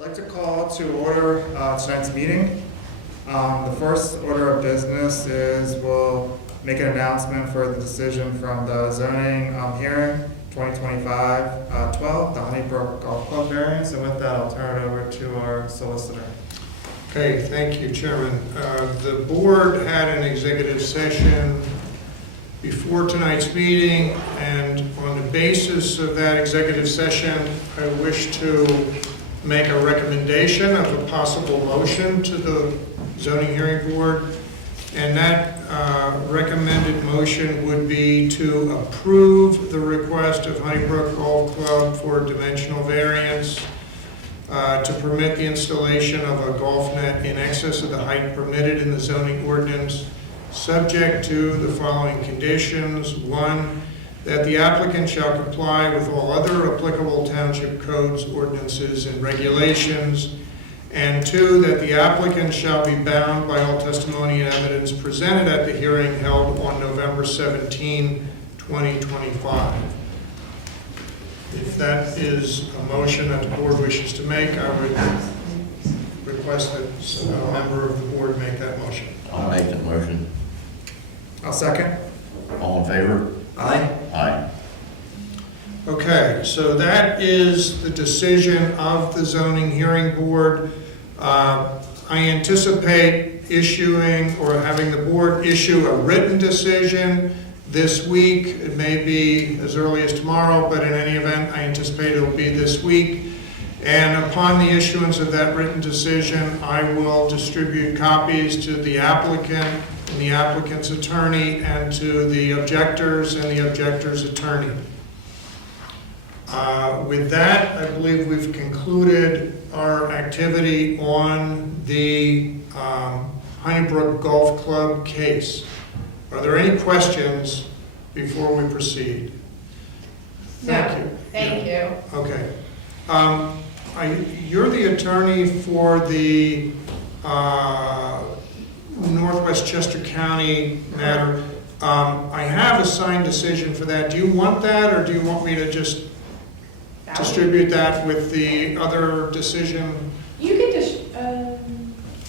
I'd like to call to order tonight's meeting. The first order of business is we'll make an announcement for the decision from the zoning hearing 2025-12, the Honeybrook Golf Club variance. And with that, I'll turn it over to our solicitor. Okay, thank you, Chairman. The board had an executive session before tonight's meeting, and on the basis of that executive session, I wish to make a recommendation of a possible motion to the zoning hearing board. And that recommended motion would be to approve the request of Honeybrook Golf Club for dimensional variance to permit the installation of a golf net in excess of the height permitted in the zoning ordinance, subject to the following conditions. One, that the applicant shall comply with all other applicable township codes, ordinances, and regulations. And two, that the applicant shall be bound by all testimony and evidence presented at the hearing held on November 17, 2025. If that is a motion that the board wishes to make, I would request that a member of the board make that motion. I'll make the motion. I'll second. All in favor? Aye. Aye. Okay, so that is the decision of the zoning hearing board. I anticipate issuing or having the board issue a written decision this week. It may be as early as tomorrow, but in any event, I anticipate it will be this week. And upon the issuance of that written decision, I will distribute copies to the applicant and the applicant's attorney and to the objectors and the objector's attorney. With that, I believe we've concluded our activity on the Honeybrook Golf Club case. Are there any questions before we proceed? Thank you. Thank you. Okay. You're the attorney for the Northwest Chester County matter. I have a signed decision for that. Do you want that, or do you want me to just distribute that with the other decision? You can just,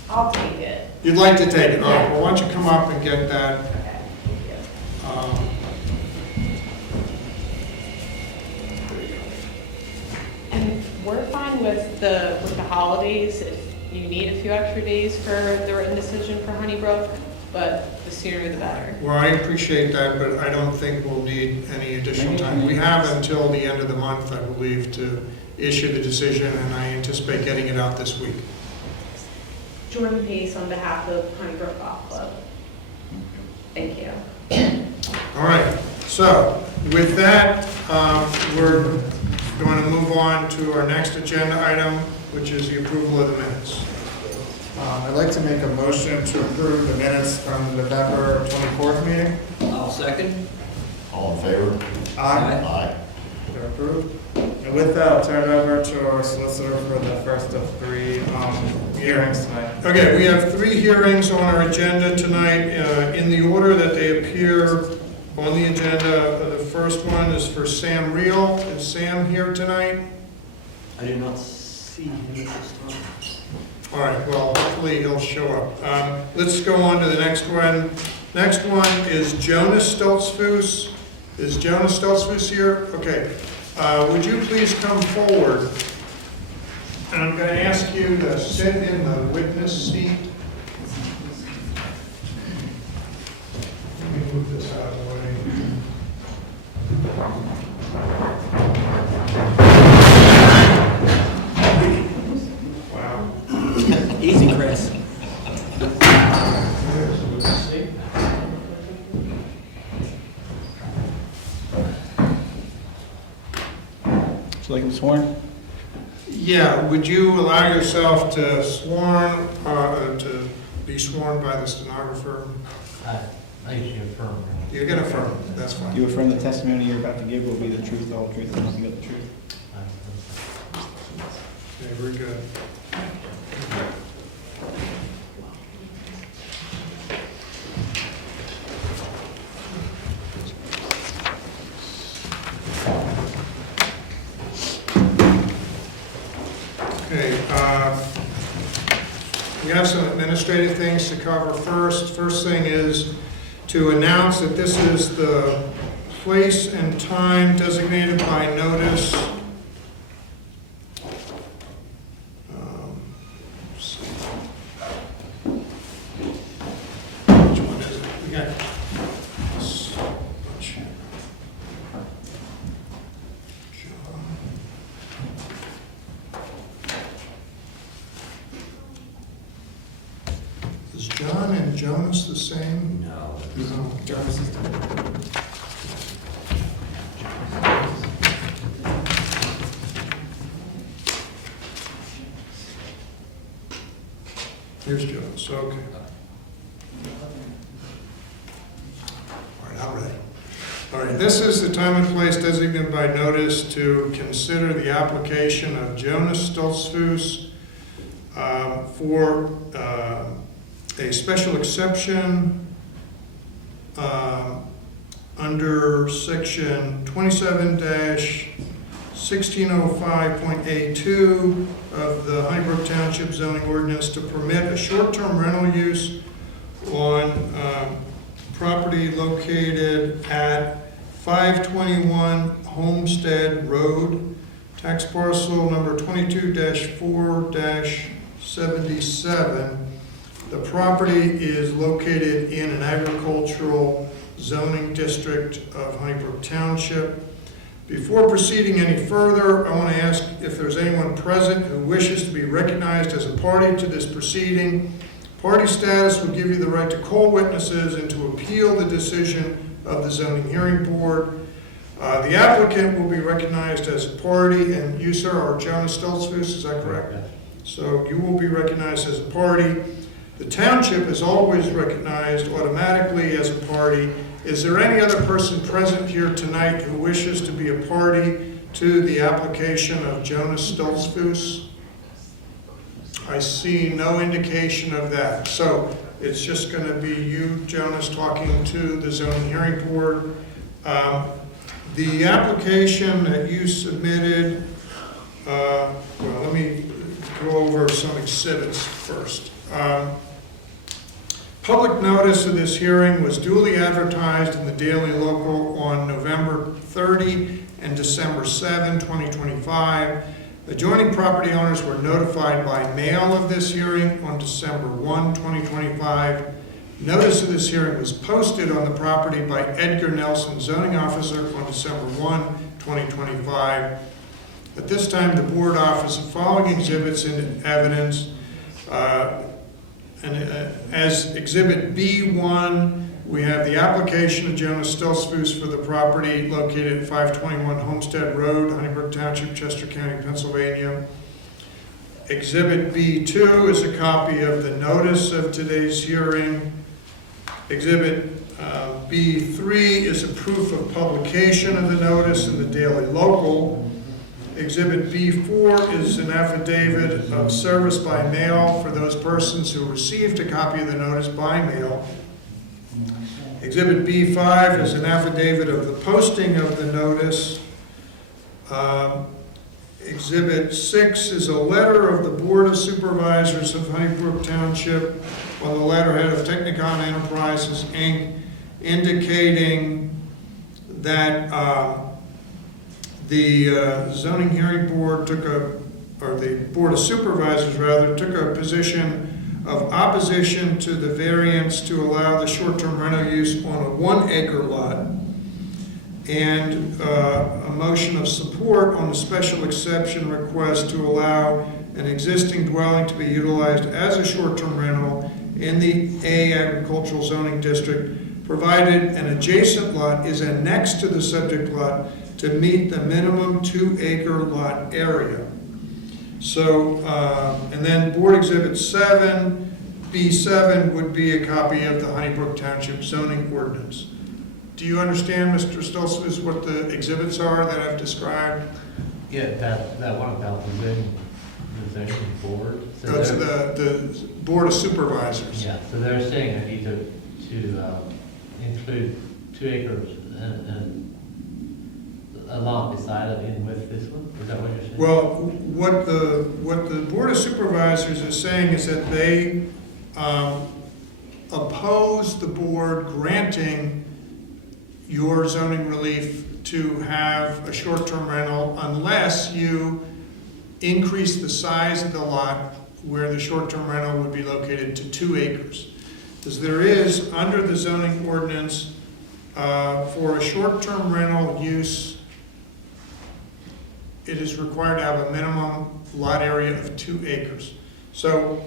I'll take it. You'd like to take it? All right, Yeah. well, why don't you come up and get that? Okay, thank you. There you go. And we're fine with the holidays, if you need a few extra days for the written decision for Honeybrook, but the sooner the better. Well, I appreciate that, but I don't think we'll need any additional time. We have until the end of the month, I believe, to issue the decision, and I anticipate getting it out this week. Jordan Pace on behalf of Honeybrook Golf Club. Thank you. All right, so with that, we're going to move on to our next agenda item, which is the approval of the minutes. I'd like to make a motion to approve the minutes from the November 24th meeting. I'll second. All in favor? Aye. Aye. They're approved. And with that, I'll turn it over to our solicitor for the first of three hearings tonight. Okay, we have three hearings on our agenda tonight in the order that they appear on the agenda. The first one is for Sam Reel. Is Sam here tonight? I did not see him at this time. All right, well, hopefully he'll show up. Let's go on to the next one. Next one is Jonas Stoltzfus. Is Jonas Stoltzfus here? Okay. Would you please come forward? And I'm going to ask you to sit in the witness seat. Let me move this out of the way. Wow. Easy, Chris. There's the witness seat. Would you like him sworn? Yeah, would you allow yourself to be sworn by the stenographer? I should affirm. You can affirm, that's fine. Do you affirm the testimony you're about to give will be the truth, the whole truth, and nothing but the truth? Okay, very good. Okay, Okay, we have some administrative things to cover first. First thing is to announce that this is the place and time designated by notice. Let's see. Which one is it? We got this bunch here. John. Is John and Jonas the same? No. No. Jonas is Here's Jonas, okay. All right, I'm ready. All right, this is the time and place designated by notice to consider the application of Jonas Stoltzfus for a special exception under section 27-1605.A2 of the Honeybrook Township zoning ordinance to permit a short-term rental use on property located at 521 Homestead Road, tax parcel number 22-4-77. The property is located in an agricultural zoning district of Honeybrook Township. Before proceeding any further, I want to ask if there's anyone present who wishes to be recognized as a party to this proceeding. Party status will give you the right to call witnesses and to appeal the decision of the zoning hearing board. The applicant will be recognized as a party, and you, sir, are Jonas Stoltzfus, is that correct? So you will be recognized as a party. The township is always recognized automatically as a party. Is there any other person present here tonight who wishes to be a party to the application of Jonas Stoltzfus? I see no indication of that. So it's just going to be you, Jonas, talking to the zoning hearing board. The application that you submitted, well, let me go over some exhibits first. Public notice of this hearing was duly advertised in the Daily Local on November 30 and December 7, 2025. Adjoining property owners were notified by mail of this hearing on December 1, 2025. Notice of this hearing was posted on the property by Edgar Nelson, zoning officer, on December 1, 2025. At this time, the board offers the following exhibits in evidence. As Exhibit B1, we have the application of Jonas Stoltzfus for the property located at 521 Homestead Road, Honeybrook Township, Chester County, Pennsylvania. Exhibit B2 is a copy of the notice of today's hearing. Exhibit B3 is a proof of publication of the notice in the Daily Local. Exhibit B4 is an affidavit of service by mail for those persons who received a copy of the notice by mail. Exhibit B5 is an affidavit of the posting of the notice. Exhibit 6 is a letter of the Board of Supervisors of Honeybrook Township on the letterhead of Technicon Enterprises, Inc., indicating that the zoning hearing board the Board of Supervisors rather, took a position of opposition to the variance to allow the short-term rental use on a 1-acre lot, and a motion of support on the special exception request to allow an existing dwelling to be utilized as a short-term rental in the A agricultural zoning district, provided an adjacent lot is annexed to the subject lot to meet the minimum 2-acre lot area. So, and then Board Exhibit 7, B7 would be a copy of the Honeybrook Township zoning ordinance. Do you understand, Mr. Stoltzfus, what the exhibits are that I've described? Yeah, that one about the zoning board. So That's they're- the Board of Supervisors. Yeah, so they're saying I need to include 2 acres and a lot beside it in with this one? Is that what you're saying? Well, what the Board of Supervisors is saying is that they oppose the board granting your zoning relief to have a short-term rental unless you increase the size of the lot where the short-term rental would be located to 2 acres. Because there is, under the zoning ordinance, for a short-term rental use, it is required to have a minimum lot area of 2 acres. So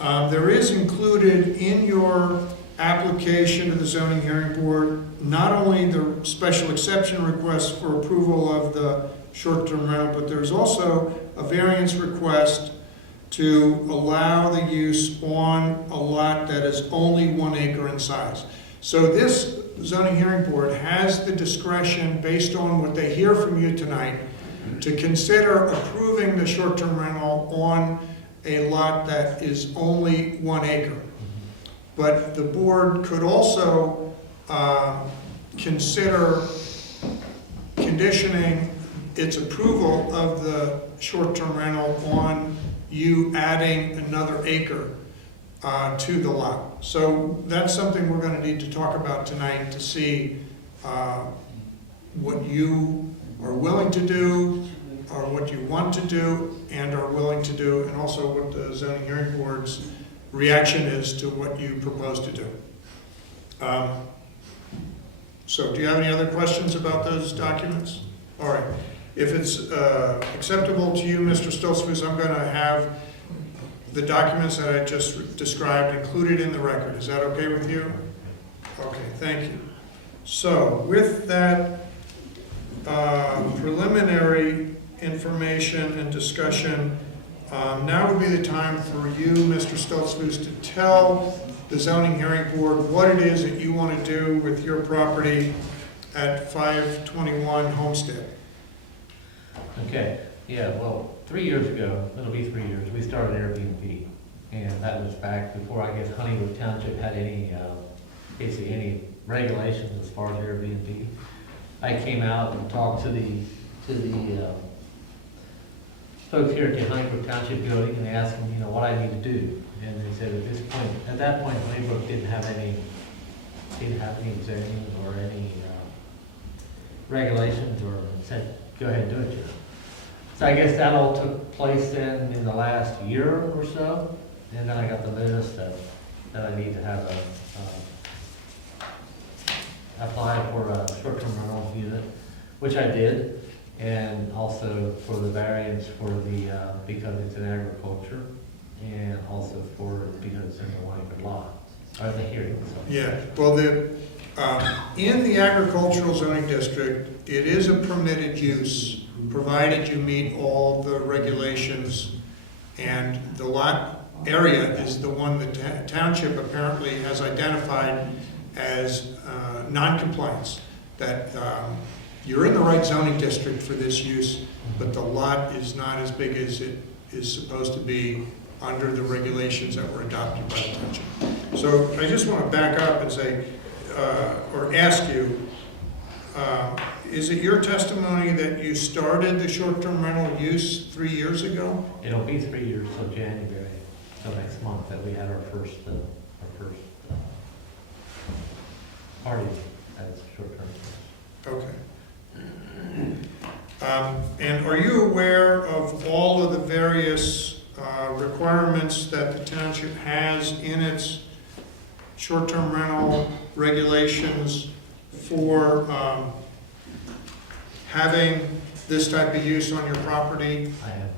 there is included in your application to the zoning hearing board, not only the special exception request for approval of the short-term rental, but there's also a variance request to allow the use on a lot that is only 1 acre in size. So this zoning hearing board has the discretion, based on what they hear from you tonight, to consider approving the short-term rental on a lot that is only 1 acre. But the board could also consider conditioning its approval of the short-term rental on you adding another acre to the lot. So that's something we're going to need to talk about tonight to see what you are willing to do, or what you want to do and are willing to do, and also what the zoning hearing board's reaction is to what you propose to do. So do you have any other questions about those documents? All right. If it's acceptable to you, Mr. Stoltzfus, I'm going to have the documents that I just described included in the record. Is that okay with you? Okay, thank you. So with that preliminary information and discussion, now would be the time for you, Mr. Stoltzfus, to tell the zoning hearing board what it is that you want to do with your property at 521 Homestead. Okay, yeah, well, 3 years ago, it'll be 3 years, we started Airbnb. And that was back before, I guess, Honeywood Township had any, basically any regulations as far as Airbnb. I came out and talked to the folks here at the Honeywood Township building, and they asked them, what I need to do. And they said at that point, Honeybrook didn't have any zoning or any regulations, or said, go ahead and do it. So I guess that all took place then in the last year or so. And then I got the notice that I need to have apply for a short-term rental unit, which I did. And also for the variance for the, because it's in agriculture, and also because it's in the 1 acre lot, or the hearing, so. Yeah, well, in the agricultural zoning district, it is a permitted use, provided you meet all the regulations, and the lot area is the one that township apparently has identified as non-compliance, that you're in the right zoning district for this use, but the lot is not as big as it is supposed to be under the regulations that were adopted by the township. So I just want to back up and say, or ask you, is it your testimony that you started the short-term rental use 3 years ago? It'll be 3 years till January, till next month, that we had our first party as short-term. Okay. And are you aware of all of the various requirements that the township has in its short-term rental regulations for having this type of use on your property? I have,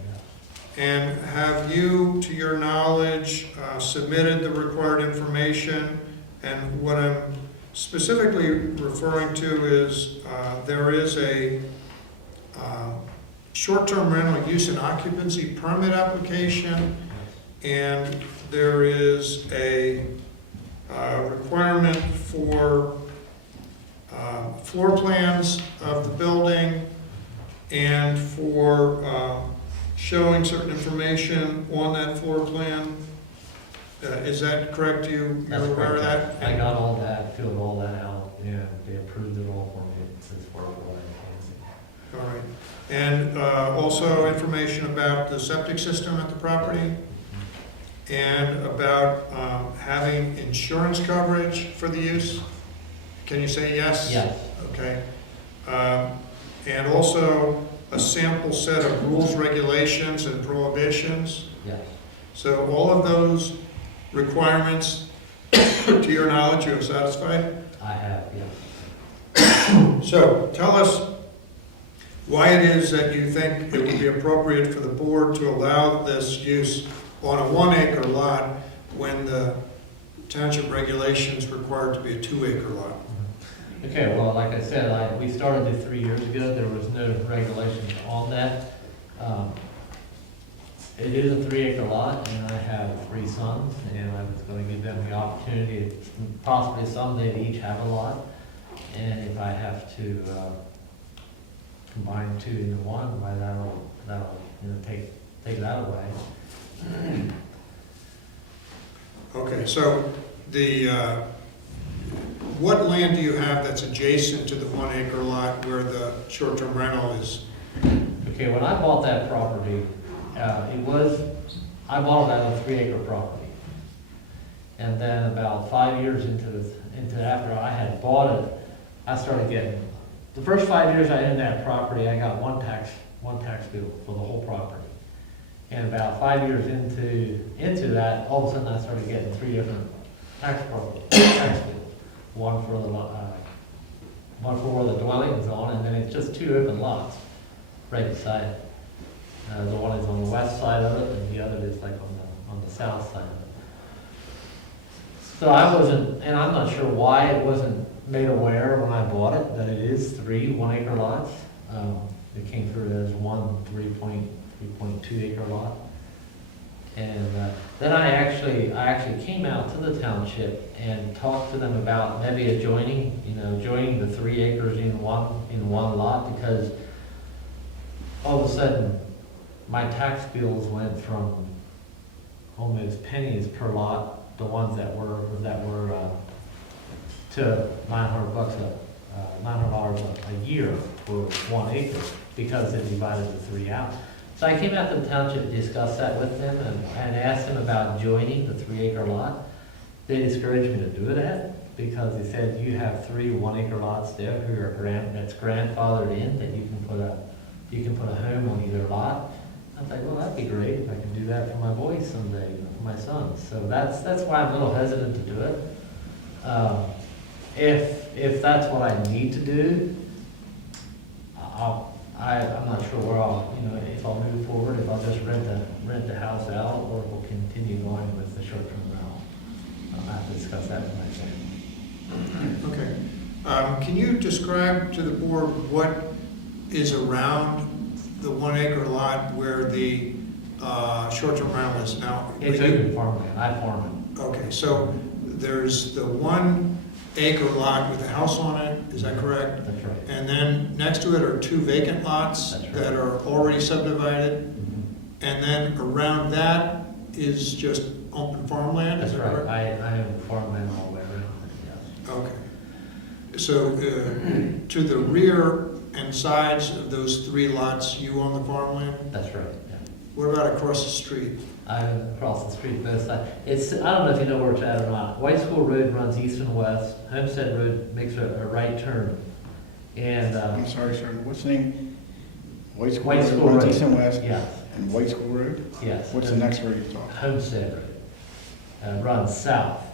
And have you, to your knowledge, submitted the required information? And what I'm specifically referring to is there is a short-term rental use and occupancy permit application, and there is a requirement for floor plans of the building and for showing certain information on that floor plan. Is that correct? You're aware of that? I got all that, filled all that out, and they approved it all for me as far as what I can see. All right. And also information about the septic system at the property and about having insurance coverage for the use? Can you say yes? Yes, Okay. And also a sample set of rules, regulations, and prohibitions. yes. So all of those requirements, to your knowledge, you have satisfied? I have, yes. So tell us why it is that you think it would be appropriate for the board to allow this use on a 1 acre lot when the township regulations require it to be a 2 acre lot. Okay, well, like I said, we started it 3 years ago, there was no regulations on that. It is a 3 acre lot, and I have 3 sons, and I was gonna give them the opportunity, possibly someday to each have a lot. And if I have to, combine 2 into 1, why that'll, you know, take that away. Okay, so the, what land do you have that's adjacent to the 1 acre lot where the short-term rental is? Okay, when I bought that property, I bought it as a 3 acre property. And then about 5 years into after I had bought it, I started getting, the first 5 years I owned that property, I got one tax bill for the whole property. And about 5 years into that, all of a sudden I started getting 3 different tax bills. One for where the dwelling is on, and then it's just 2 open lots right beside it. The one is on the west side of it, and the other is like on the south side of it. So I wasn't, and I'm not sure why it wasn't made aware when I bought it, that it is 3 1 acre lots. It came through as 3.2 acre lot. And then I actually came out to the township and talked to them about maybe joining the 3 acres in one lot, because all of a sudden my tax bills went from almost pennies per lot, the ones that were to $900 a year for 1 acre, because they divided the 3 out. So I came out to the township to discuss that with them and asked them about joining the 3 acre lot. They discouraged me to do that because they said you have 3 1 acre lots there who are that's grandfathered in, that you can put a home on either lot. I was like, well, that'd be great if I can do that for my boys someday, for my sons. So that's why I'm a little hesitant to do it. If that's what I need to do, I'm not sure where if I'll move forward, if I'll just rent the house out, or we'll continue going with the short-term rental. I'll have to discuss that with my family. Okay. Can you describe to the board what is around the 1 acre lot where the short-term rental is now? It's open farmland, I farm Okay, so there's the 1 acre lot with a house on it, is that correct? it, that's right. And then next to it are 2 vacant lots That's right. that are already subdivided? Mhm. And then around that is just open farmland, is That's that right, correct? I own farmland all the way around, yes. Okay. So to the rear and sides of those 3 lots, you own the farmland? That's right, yeah. What about across the street? I own across the street both sides. I don't know if you know where it's at or not. White School Road runs east and west. Homestead Road makes a right turn. And, I'm sorry, sir, what's the name? White School White Road School runs Road. east and west? yes, And White School Road? yes. What's the next road you're talking? Homestead Road, runs south.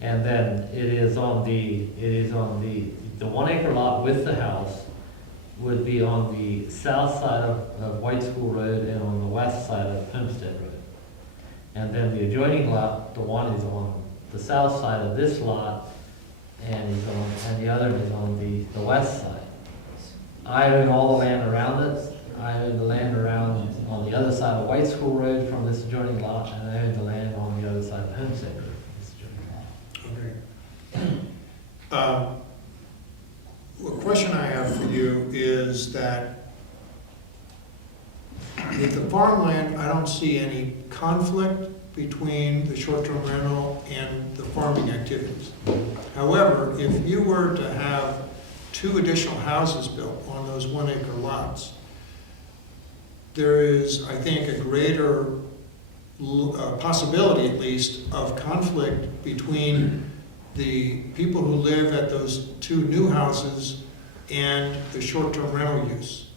And then it is on the 1 acre lot with the house would be on the south side of White School Road and on the west side of Homestead Road. And then the adjoining lot, the one is on the south side of this lot, and the other is on the west side. I own all the land around it. I own the land around on the other side of White School Road from this adjoining lot, and I own the land on the other side of Homestead Road from this adjoining lot. Okay. A question I have for you is that with the farmland, I don't see any conflict between the short-term rental and the farming activities. However, if you were to have 2 additional houses built on those 1 acre lots, there is, I think, a greater possibility, at least, of conflict between the people who live at those 2 new houses and the short-term rental use.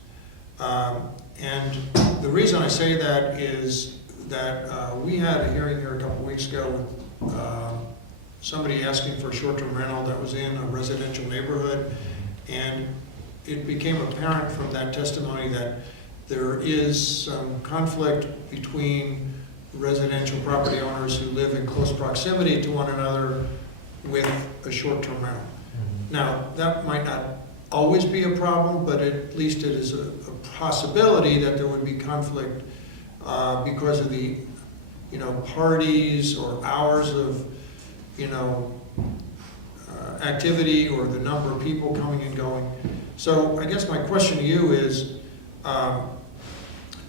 And the reason I say that is that we had a hearing here a couple weeks ago with somebody asking for a short-term rental that was in a residential neighborhood, and it became apparent from that testimony that there is some conflict between residential property owners who live in close proximity to one another with a short-term rental. Now, that might not always be a problem, but at least it is a possibility that there would be conflict because of the, parties or hours of, activity or the number of people coming and going. So I guess my question to you is,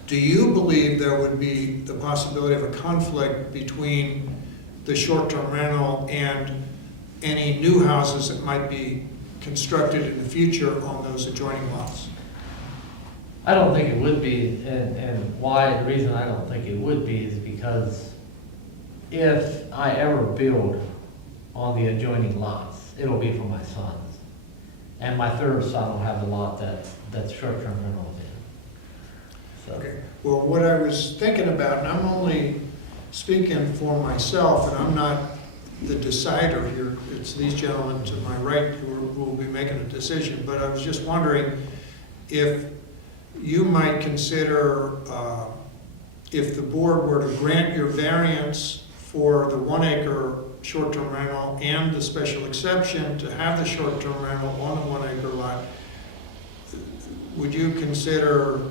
do you believe there would be the possibility of a conflict between the short-term rental and any new houses that might be constructed in the future on those adjoining lots? I don't think it would be, and why, the reason I don't think it would be is because if I ever build on the adjoining lots, it'll be for my sons. And my third son will have a lot that's short-term rentals in. So, Okay, well, what I was thinking about, and I'm only speaking for myself, and I'm not the decider here, it's these gentlemen to my right who will be making a decision, but I was just wondering if you might consider, if the board were to grant your variance for the 1 acre short-term rental and the special exception to have the short-term rental on the 1 acre lot, would you consider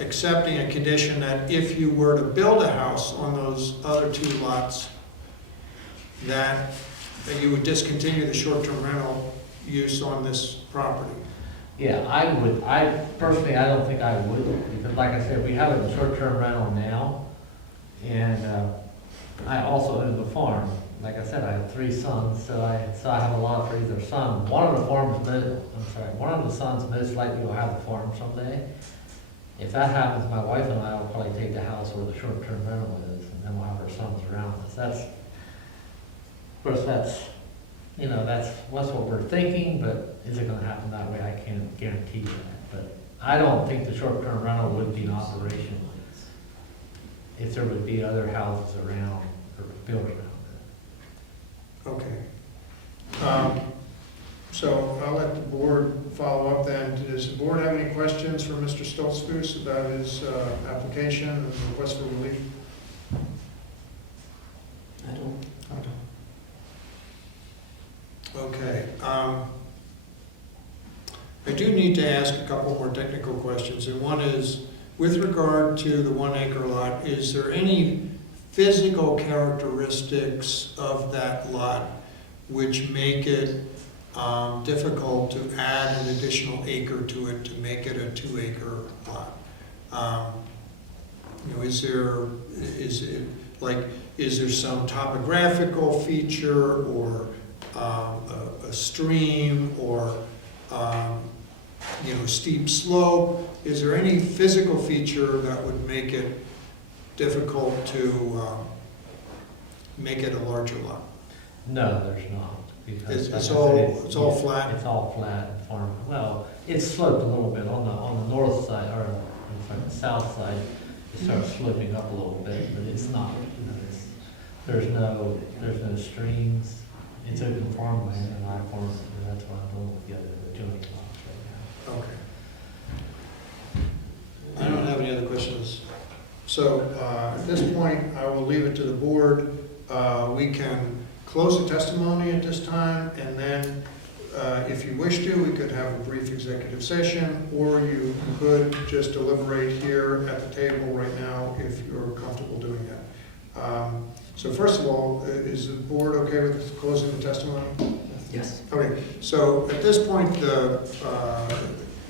accepting a condition that if you were to build a house on those other 2 lots, that you would discontinue the short-term rental use on this property? yeah, I would, personally, I don't think I would, because like I said, we have a short-term rental now, and I also own the farm. Like I said, I have 3 sons, so I have a lot for either son. One of the sons most likely will have the farm someday. If that happens, my wife and I will probably take the house where the short-term rental is, and then we'll have our sons around us. Of course, that's what we're thinking, but is it gonna happen that way? I can't guarantee you that. But I don't think the short-term rental would be in operation if there would be other houses around or built around it. Okay. So I'll let the board follow up then. Does the board have any questions for Mr. Stoltzfus about his application and request for relief? I don't. Okay. I do need to ask a couple more technical questions, and one is, with regard to the 1 acre lot, is there any physical characteristics of that lot which make it difficult to add an additional acre to it to make it a 2 acre lot? Is there some topographical feature or a stream or steep slope? Is there any physical feature that would make it difficult to make it a larger lot? No, there's not. Because It's like I said, all flat? It's all flat and farm. Well, it's sloped a little bit on the north side, or the south side. It starts sloping up a little bit, but it's not. There's no streams. It's open farmland, and I farm, and that's why I'm doing with the other adjoining lots right Okay. I don't have any other questions. So at this point, I will leave it to the board. We can close the testimony at this time, and then if you wish to, we could have a brief executive session, or you could just deliberate here at the table right now if you're comfortable doing that. So first of all, is the board okay with closing the testimony? Yes. Okay, so at this point, the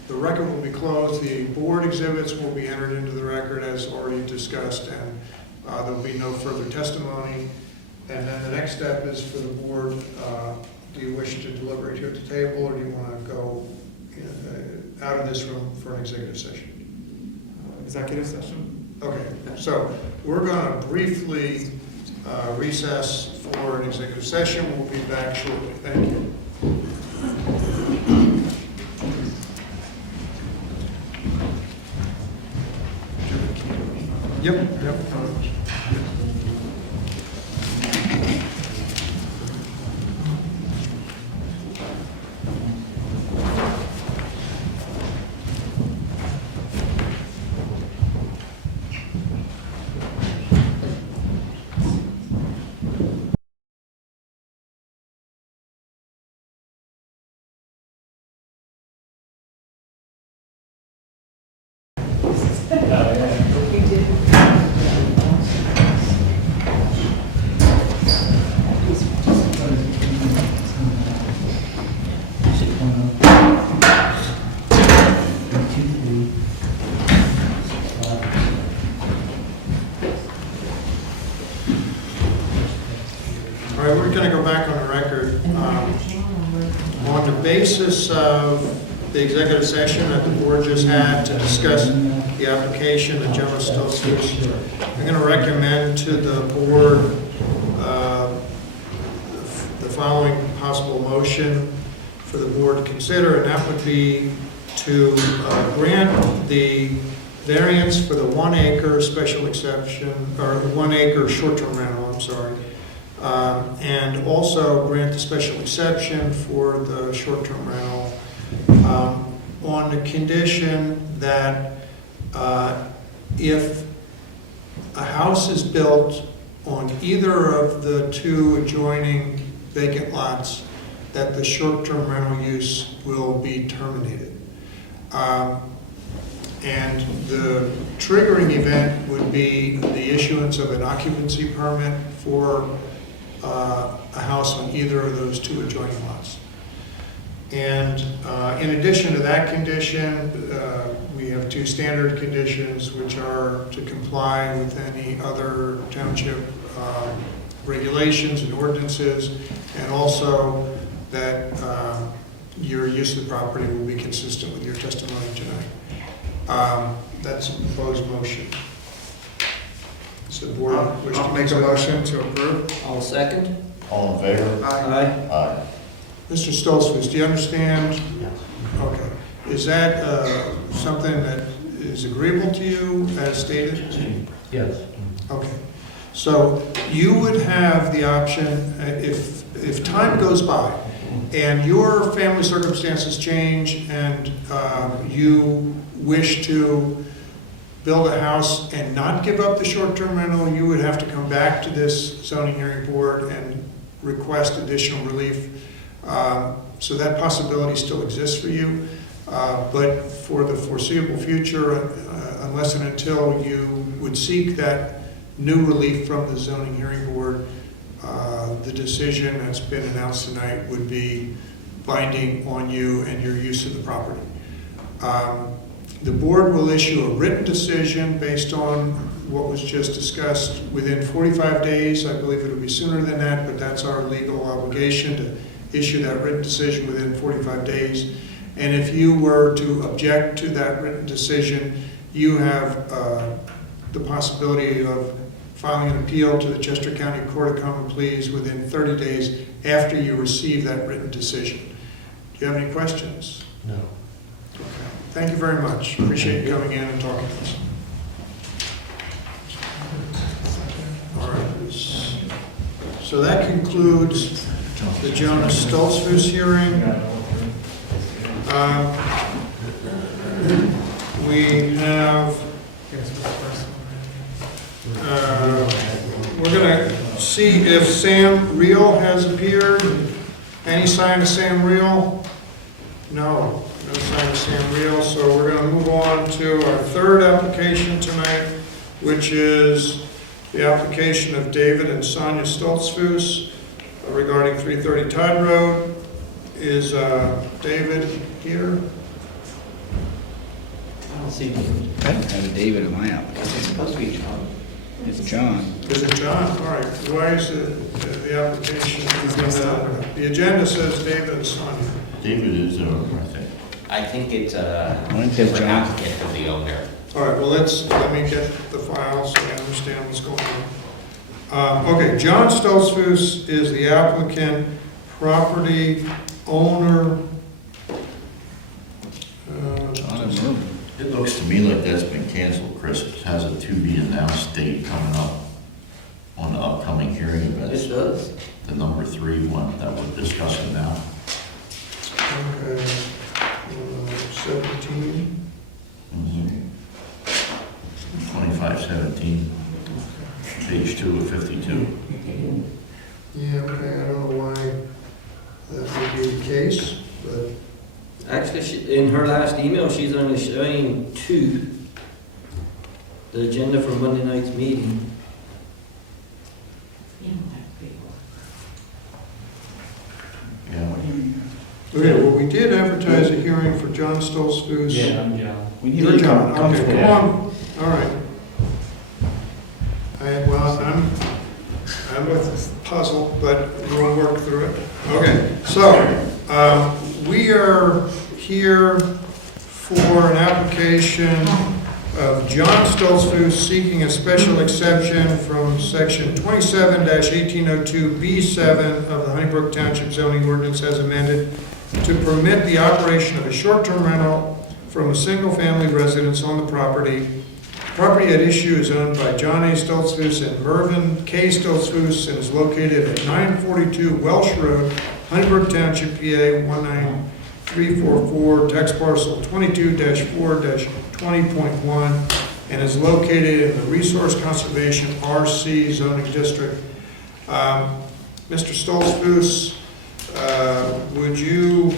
record will be closed, the board exhibits will be entered into the record as already discussed, and there will be no further testimony. And then the next step is for the board do you wish to deliberate here at the table, or do you want to go out of this room for an executive session? Executive session? Okay, so we're going to briefly recess for an executive session. We'll be back shortly. Thank you. Yep. All right, we're going to go back on the record. On the basis of the executive session that the board just had to discuss the application of Jonas Stoltzfus, I'm going to recommend to the board the following possible motion for the board to consider, and that would be to grant the variance for the 1 acre special exception, or 1 acre short-term rental, I'm sorry, and also grant the special exception for the short-term rental on the condition that if a house is built on either of the 2 adjoining vacant lots, that the short-term rental use will be terminated. And the triggering event would be the issuance of an occupancy permit for a house on either of those 2 adjoining lots. And in addition to that condition, we have 2 standard conditions, which are to comply with any other township regulations and ordinances, and also that your use of the property will be consistent with your testimony tonight. That's a proposed motion. So the board wish to I'll make a motion to approve. I'll second. All in favor? Aye. Aye. Mr. Stoltzfus, do you understand? Okay. Is that something that is agreeable to you as stated? Yes. Okay. So you would have the option, if time goes by and your family circumstances change and you wish to build a house and not give up the short-term rental, you would have to come back to this zoning hearing board and request additional relief. So that possibility still exists for you. But for the foreseeable future, unless and until you would seek that new relief from the zoning hearing board, the decision that's been announced tonight would be binding on you and your use of the property. The board will issue a written decision based on what was just discussed within 45 days. I believe it'll be sooner than that, but that's our legal obligation to issue that written decision within 45 days. And if you were to object to that written decision, you have the possibility of filing an appeal to the Chester County Court of Common Pleas within 30 days after you receive that written decision. Do you have any questions? No. Okay. Thank you very much. Appreciate you coming in and talking to us. All right. So that concludes the Jonas Stoltzfus hearing. We have, we're going to see if Sam Reel has appeared. Any sign of Sam Reel? No, no sign of Sam Reel. So we're going to move on to our third application tonight, which is the application of David and Sonia Stoltzfus regarding 330 Todd Road. Is David here? I don't see him. I don't have a David in my application. It's supposed to be John. It's John. Is it John? All right. Why is the application? The agenda says David and Sonia. David is, I think. I think it's a Mine says different John. applicant of the owner. All right, well, let me get the file so I understand what's going on. Okay, John Stoltzfus is the applicant, property owner. John and Mervyn. It looks to me like that's been canceled, Chris. It has a to be announced date coming up on the upcoming hearing events. It does. The number 3 one that we're discussing now. Okay, 17. 2517, page 2 of 52. Yeah, okay, I don't know why that would be the case, but, Actually, in her last email, she's only showing 2. The agenda for Monday night's meeting. Yeah. okay, well, we did advertise a hearing for John Stoltzfus. Yeah, I'm John. We need You're to John, come okay, forward. come on, all right. I'm puzzled, but we'll work through it. Okay, so, we are here for an application of John Stoltzfus seeking a special exception from section 27-1802B7 of the Honeybrook Township zoning ordinance as amended to permit the operation of a short-term rental from a single-family residence on the property. Property at issue is owned by John A. Stoltzfus and Mervyn K. Stoltzfus and is located at 942 Welsh Road, Honeybrook Township, PA 19344, tax parcel 22-4-20.1, and is located in the Resource Conservation RC zoning district. Mr. Stoltzfus, would you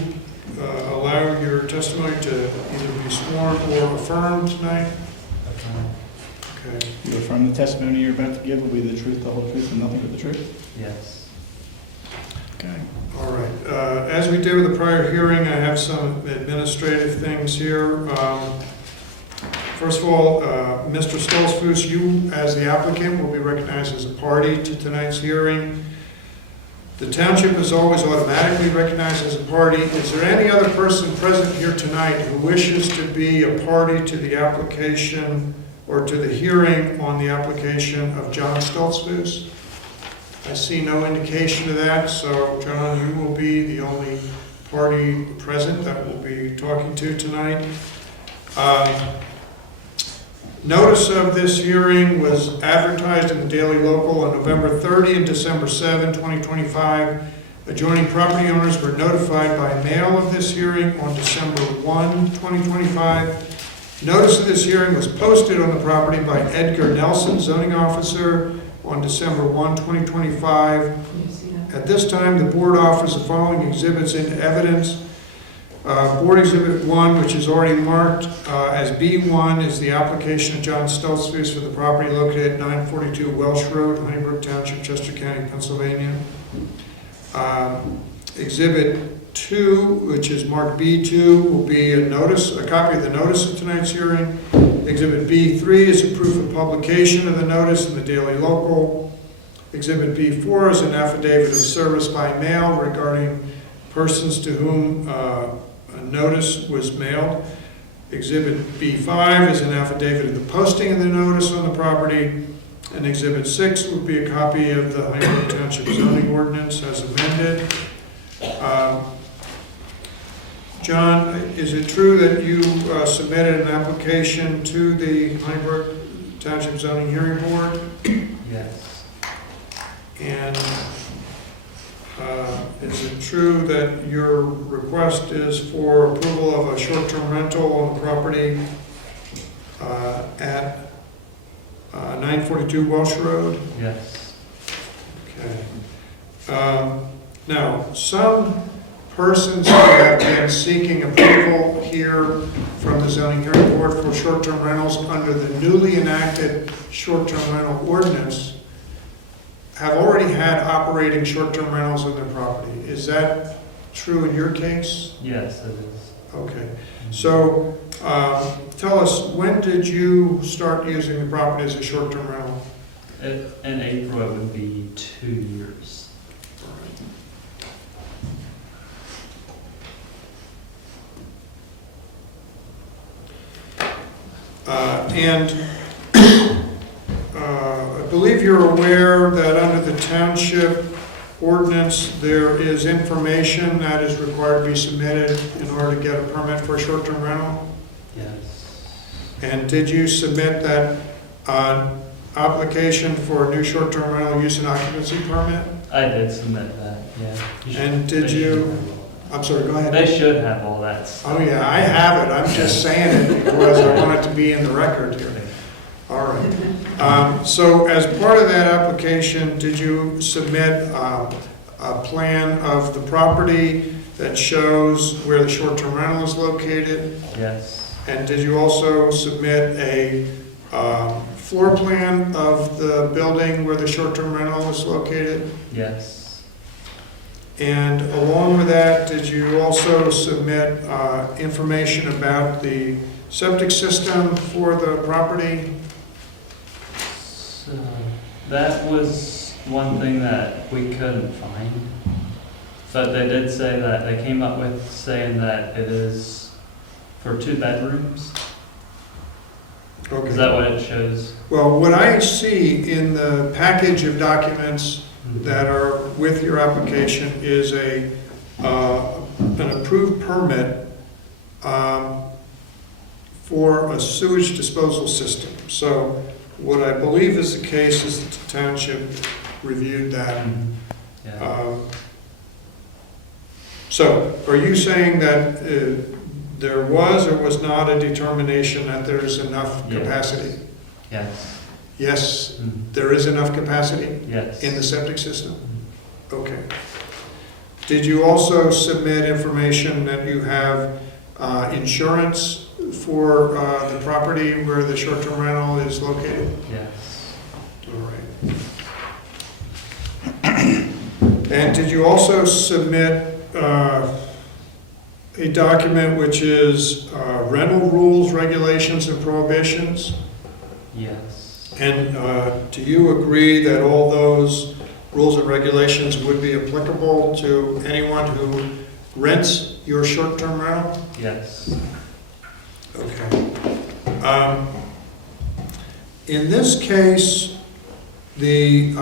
allow your testimony to either be sworn or affirmed tonight? Okay. You affirm the testimony you're about to give will be the truth, the whole truth, and nothing but the truth? Yes. Okay. All right. As we did with the prior hearing, I have some administrative things here. First of all, Mr. Stoltzfus, you as the applicant will be recognized as a party to tonight's hearing. The township is always automatically recognized as a party. Is there any other person present here tonight who wishes to be a party to the application or to the hearing on the application of John Stoltzfus? I see no indication of that, so John, you will be the only party present that we'll be talking to tonight. Notice of this hearing was advertised in the Daily Local on November 30 and December 7, 2025. Adjoining property owners were notified by mail of this hearing on December 1, 2025. Notice of this hearing was posted on the property by Edgar Nelson, zoning officer, on December 1, 2025. At this time, the board offers the following exhibits into evidence. Board Exhibit 1, which is already marked as B1, is the application of John Stoltzfus for the property located at 942 Welsh Road, Honeybrook Township, Chester County, Pennsylvania. Exhibit 2, which is marked B2, will be a copy of the notice of tonight's hearing. Exhibit B3 is a proof of publication of the notice in the Daily Local. Exhibit B4 is an affidavit of service by mail regarding persons to whom a notice was mailed. Exhibit B5 is an affidavit of the posting of the notice on the property. And Exhibit 6 would be a copy of the Honeybrook Township zoning ordinance as amended. John, is it true that you submitted an application to the Honeybrook Township Zoning Hearing Board? Yes. And is it true that your request is for approval of a short-term rental on the property at 942 Welsh Road? Yes. Okay. Now, some persons who have been seeking approval here from the zoning hearing board for short-term rentals under the newly enacted short-term rental ordinance have already had operating short-term rentals on their property. Is that true in your case? Yes, it is. Okay. So tell us, when did you start using the property as a short-term rental? In April, it would be 2 years. And I believe you're aware that under the township ordinance, there is information that is required to be submitted in order to get a permit for a short-term rental? Yes. And did you submit that application for a new short-term rental use and occupancy permit? I did submit that, yeah. And did they should you- have all- I'm sorry, go ahead. They should have all that stuff. Oh, yeah, I have it. I'm just saying it because I want it to be in the record here. All right. So as part of that application, did you submit a plan of the property that shows where the short-term rental is located? Yes, And did you also submit a floor plan of the building where the short-term rental is located? yes, And along with that, did you also submit information about the septic system for the property? so that was one thing that we couldn't find. But they did say that, they came up with saying that it is for 2 bedrooms. Okay. Is that what it shows? Well, what I see in the package of documents that are with your application is an approved permit for a sewage disposal system. So what I believe is the case is that the township reviewed that. Yeah, So are you saying that there was or was not a determination that there's enough Yes. capacity? yes, Yes, mhm, there is enough capacity yes. in the septic system? Okay. Did you also submit information that you have insurance for the property where the short-term rental is located? Yes, All right. And did you also submit a document which is rental rules, regulations, and prohibitions? yes, And do you agree that all those rules and regulations would be applicable to anyone who rents your short-term rental? yes, Okay. In this case, the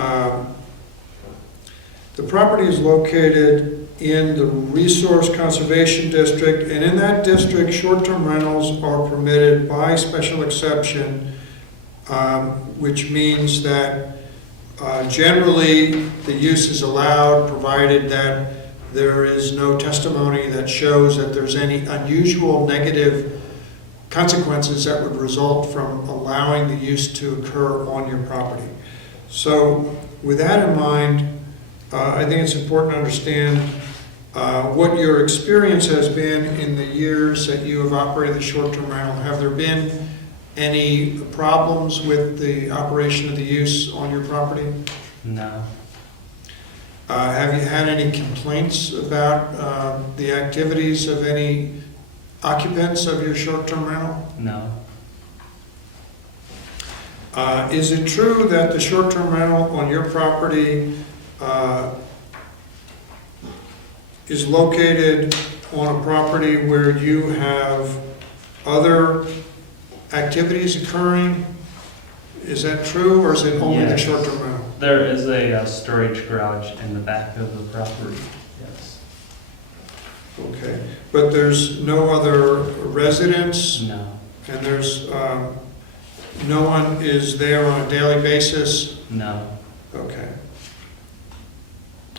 property is located in the Resource Conservation District, and in that district, short-term rentals are permitted by special exception, which means that generally the use is allowed provided that there is no testimony that shows that there's any unusual negative consequences that would result from allowing the use to occur on your property. So with that in mind, I think it's important to understand what your experience has been in the years that you have operated the short-term rental. Have there been any problems with the operation of the use on your property? no, Have you had any complaints about the activities of any occupants of your short-term rental? no, Is it true that the short-term rental on your property is located on a property where you have other activities occurring? Is that true, or is it only the Yes. short-term rental? there is a storage garage in the back of the property, yes, Okay, but there's no other residents, no, and there's, no one is there on a daily basis? no, Okay.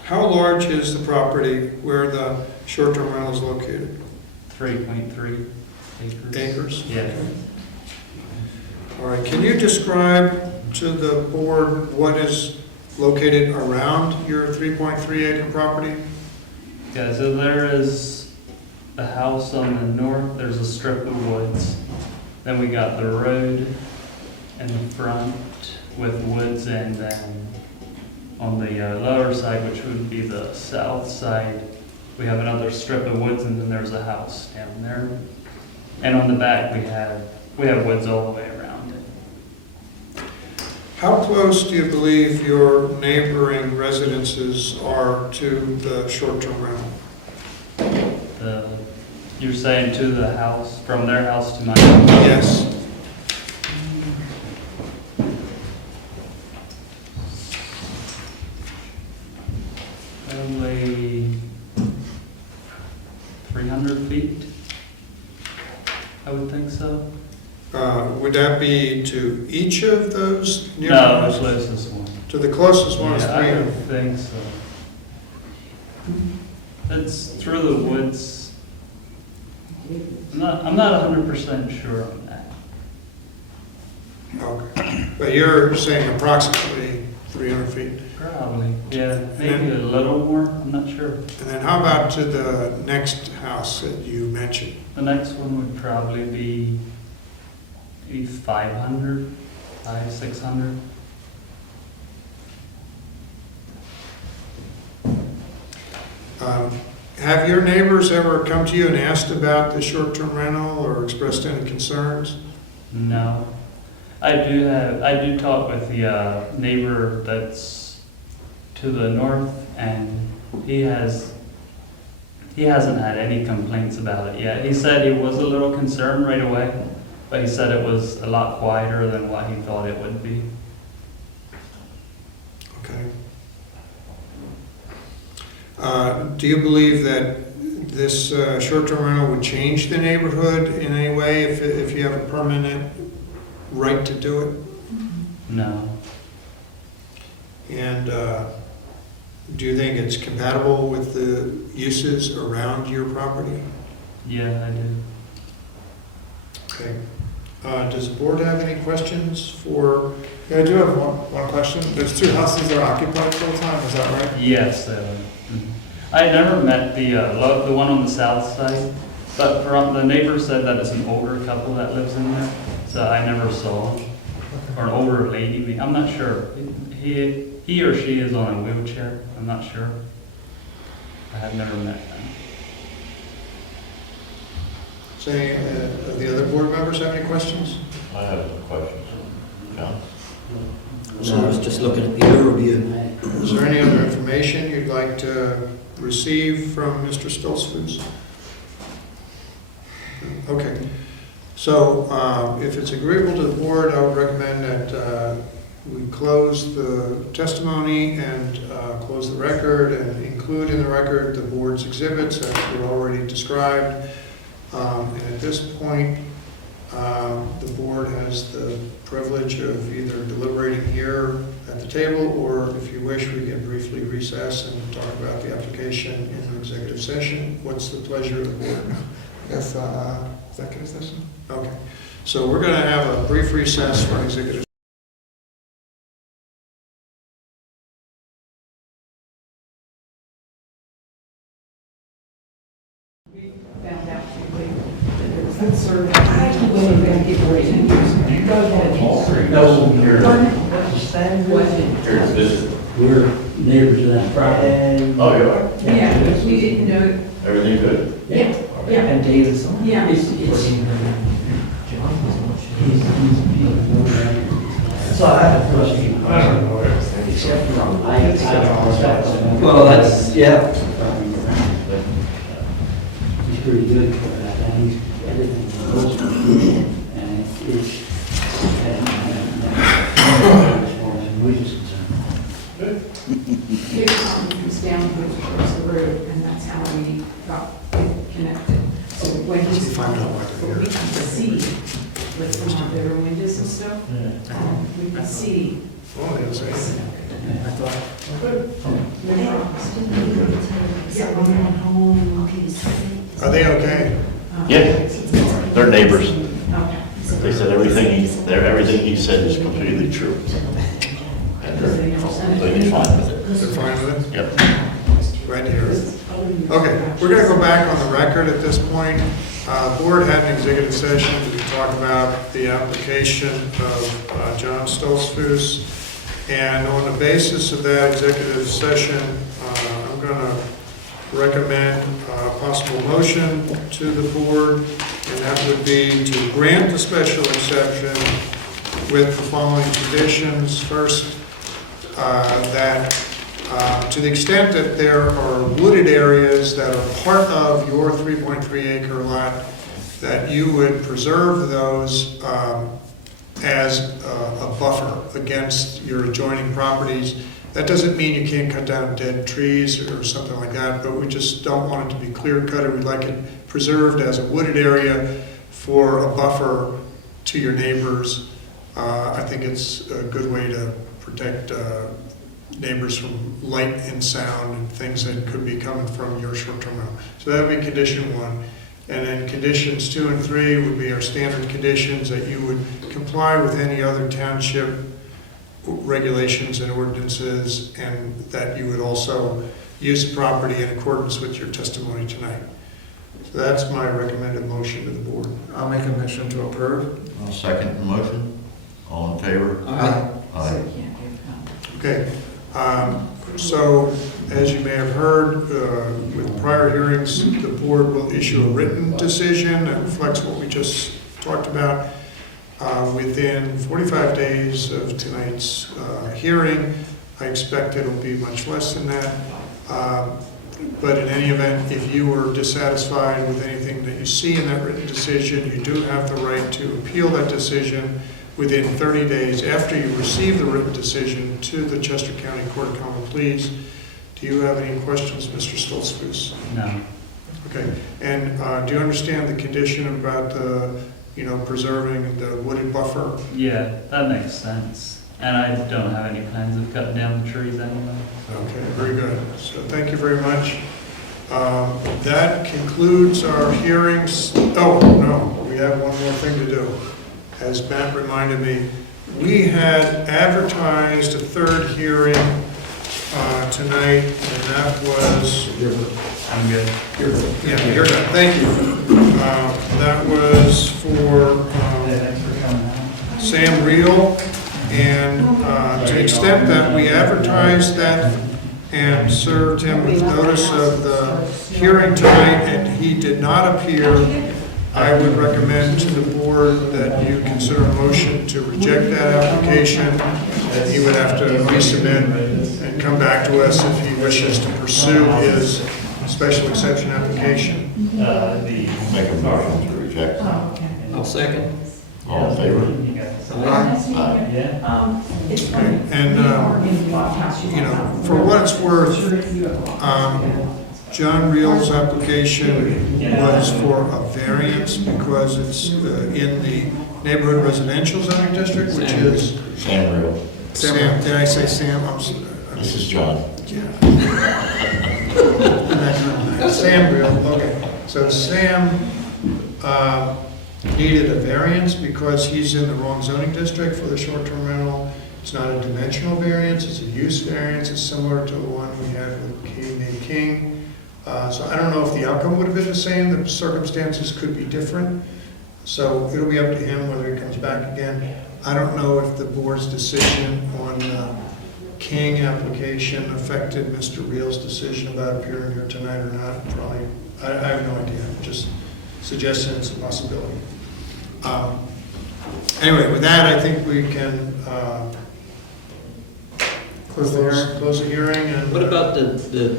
How large is the property where the short-term rental is located? 3.3 acres. Acres? Yeah. All right, can you describe to the board what is located around your 3.3 acre property? Yeah, so there is a house on the north, there's a strip of woods. Then we got the road in the front with woods, and then on the lower side, which would be the south side, we have another strip of woods, and then there's a house down there. And on the back, we have woods all the way around it. How close do you believe your neighboring residences are to the short-term rental? You're saying to the house, from their house to my house? Yes. Probably 300 feet. I would think so. Would that be to each of those No, the neighborhoods? closest one. To the closest one is Yeah, I 300? would think so. It's through the woods. I'm not 100% sure on that. Okay. But you're saying approximately 300 feet? Probably, yeah, maybe a little more, I'm not sure. And then how about to the next house that you mentioned? The next one would probably be maybe 500, 600. Have your neighbors ever come to you and asked about the short-term rental or expressed any concerns? No. I do talk with the neighbor that's to the north, and he hasn't had any complaints about it yet. He said he was a little concerned right away, but he said it was a lot quieter than what he thought it would be. Okay. Do you believe that this short-term rental would change the neighborhood in any way if you have a permanent right to do it? No. And do you think it's compatible with the uses around your property? Yeah, I do. Okay. Does the board have any questions for? Yeah, I do have one question. There's 2 houses that are occupied full-time, is that right? Yes, I never met the one on the south side, but the neighbor said that it's an older couple that lives in there, so I never saw them. Or an older lady, I'm not sure. He or she is on a wheelchair, I'm not sure. I have never met them. Does any of the other board members have any questions? I have some questions. John? So I was just looking at the overview. Is there any other information you'd like to receive from Mr. Stoltzfus? Okay. So if it's agreeable to the board, I would recommend that we close the testimony and close the record and include in the record the board's exhibits as were already described. And at this point, the board has the privilege of either deliberating here at the table, or if you wish, we can briefly recess and talk about the application in an executive session. What's the pleasure of the board? Yes, executive session. Okay, so we're going to have a brief recess for an executive found out too late that there was that survey. I wasn't going to get ready. Go ahead. We're neighbors of that property. Oh, you are? Yeah, we didn't know. Everything good? Yeah, yeah. And David's. Yeah. It's. So I have a question. I don't know. Except for, I well, that's, yeah. He's pretty good for that, and he's, everything goes for him, and it's, and we're just concerned. Big problem comes down towards the road, and that's how we got connected. So when we Find out what to we hear. can see with some of their windows and stuff, we can see. Oh, yes, I- Are they okay? Yeah. They're neighbors. Okay. They said everything he said is completely true. And they're completely fine with it. They're fine with it? Yep. Right here. Okay, we're gonna go back on the record at this point. Board had an executive session to talk about the application of John Stoltzfus. And on the basis of that executive session, I'm gonna recommend a possible motion to the board, and that would be to grant the special exception with the following conditions. First, that to the extent that there are wooded areas that are part of your 3.3 acre lot, that you would preserve those as a buffer against your adjoining properties. That doesn't mean you can't cut down dead trees or something like that, but we just don't want it to be clear cut. We'd like it preserved as a wooded area for a buffer to your neighbors. I think it's a good way to protect neighbors from light and sound and things that could be coming from your short-term rental. So that would be condition 1. And then conditions 2 and 3 would be our standard conditions, that you would comply with any other township regulations and ordinances, and that you would also use the property in accordance with your testimony tonight. So that's my recommended motion to the board. I'll make a motion to approve. I'll second the motion. All in favor? Aye. Aye. Okay, so as you may have heard, with prior hearings, the board will issue a written decision that reflects what we just talked about within 45 days of tonight's hearing. I expect it'll be much less than that. But in any event, if you were dissatisfied with anything that you see in that written decision, you do have the right to appeal that decision within 30 days after you receive the written decision to the Chester County Court of Common Pleas. Do you have any questions, Mr. Stoltzfus? No. Okay, and do you understand the condition about the, preserving the wooded buffer? Yeah, that makes sense. And I don't have any plans of cutting down the trees anyway. So. Okay, very good. So thank you very much. That concludes our hearings. Oh, no, we have one more thing to do. As Matt reminded me, we had advertised a third hearing tonight, and that was... I'm good. Yeah, you're done. Thank you. That was for Sam Reel, and to the extent that we advertised that and served him with notice of the hearing tonight, and he did not appear, I would recommend to the board that you consider a motion to reject that application, and he would have to resubmit and come back to us if he wishes to pursue his special exception application. Make a motion to reject. I'll second. All in favor? Aye. Okay. And, for what it's worth, John Reel's application was for a variance because it's in the neighborhood residential zoning district, which is... Sam Real. Sam, did I say Sam? I'm sorry. This is John. Yeah. Sam Reel, okay. So Sam needed a variance because he's in the wrong zoning district for the short-term rental. It's not a dimensional variance, it's a use variance. It's similar to the one we had with King. So I don't know if the outcome would have been the same. The circumstances could be different. So it'll be up to him whether he comes back again. I don't know if the board's decision on the King application affected Mr. Reel's decision about appearing here tonight or not. Probably, I have no idea. Just suggesting it's a possibility. Anyway, with that, I think we can close the hearing. And What about the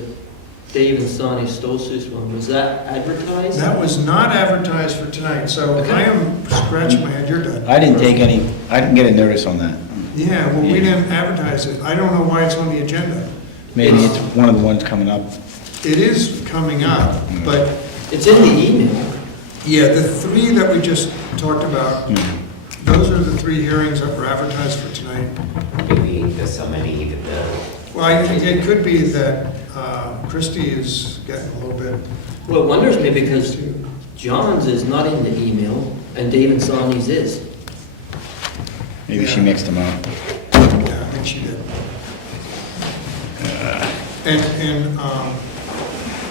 Dave and Sonny Stoltzfus one? Was that advertised? that was not advertised for tonight, so Okay. I am scratching my head. You're done. I didn't get a notice on that. Yeah, well, we didn't advertise it. I don't know why it's on the agenda. Maybe it's one of the ones coming up. It is coming up, but It's in the email. yeah, the three that we just talked about, Mhm. those are the three hearings that were advertised for tonight. Maybe there's so many that Well, I think it could be that Christie is getting a little bit... Well, it wonders me because John's is not in the email and Dave and Sonny's is. Maybe she mixed them up. Yeah, I think she did. And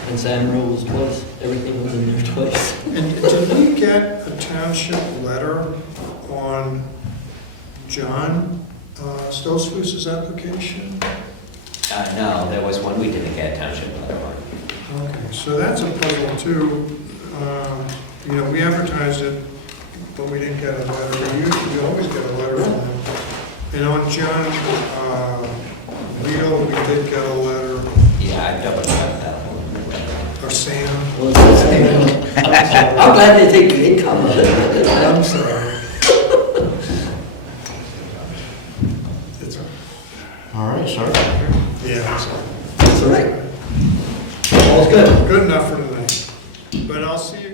And Sam Rule was twice. Everything was in there twice. did we get a township letter on John Stoltzfus's application? no, there was one we didn't get township letter on. Okay, so that's a puzzle too. We advertised it, but we didn't get a letter. We always get a letter from them And on John, Vito, we did get a letter, Yeah, I double checked that one. or Sam, Well, it's the same. I'm glad they think you income. I'm sorry. It's, All right, sir. yeah, it's That's all right. All's good. good enough for tonight. But I'll see you